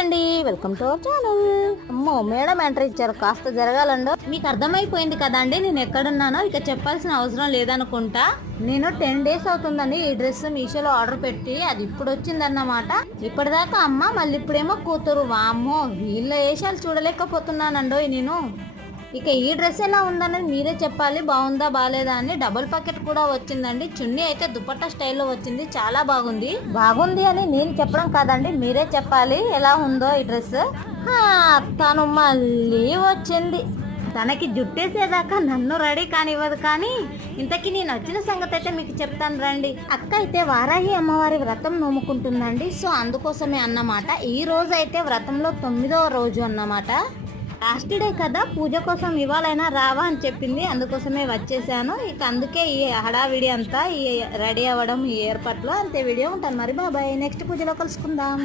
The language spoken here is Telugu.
అండి. వెల్కమ్ టు అవర్ ఛానల్ అమ్మో మేడం ఎంటర్ ఇచ్చారు. కాస్త జరగాలండి. మీకు అర్థమైపోయింది కదా అండి. నేను ఎక్కడున్నానో ఇక చెప్పాల్సిన అవసరం లేదనుకుంటా. నేను టెన్ డేస్ అవుతుందండి. ఈ డ్రెస్ మీషోలో ఆర్డర్ పెట్టి అది ఇప్పుడు వచ్చిందన్నమాట. ఇప్పటిదాకా అమ్మ మళ్ళీ ఇప్పుడేమో కూతురు. వామ్మో వీళ్ళ వేషాలు చూడలేకపోతున్నానండో నేను. ఇక ఈ డ్రెస్ ఎలా ఉందనేది మీరే చెప్పాలి. బాగుందా బాగాలేదా అని డబుల్ పాకెట్ కూడా వచ్చిందండి. చున్నీ అయితే దుపట్టా స్టైల్లో వచ్చింది. చాలా బాగుంది. బాగుంది అని నేను చెప్పడం కాదండి. మీరే చెప్పాలి. ఎలా ఉందో ఈ డ్రెస్. తను మళ్ళీ వచ్చింది. తనకి జుట్టేసేదాకా నన్ను రెడీ కానివ్వదు కానీ ఇంతకీ నేను వచ్చిన సంగతి అయితే మీకు చెప్తాను రండి. అక్క అయితే వారాహి అమ్మవారి వ్రతం నోముకుంటుందండి. సో అందుకోసమే అన్నమాట. ఈ రోజు అయితే వ్రతంలో తొమ్మిదవ రోజు అన్నమాట. లాస్ట్ డే కదా పూజ కోసం ఇవాళైనా రావా అని చెప్పింది. అందుకోసమే వచ్చేసాను. ఇక అందుకే ఈ హడావిడి అంతా ఈ రెడీ అవ్వడం ఈ ఏర్పాట్లు అంతే. వీడియో ఉంటాను మరి. బాబాయ్ నెక్స్ట్ పూజలో కలుసుకుందాం.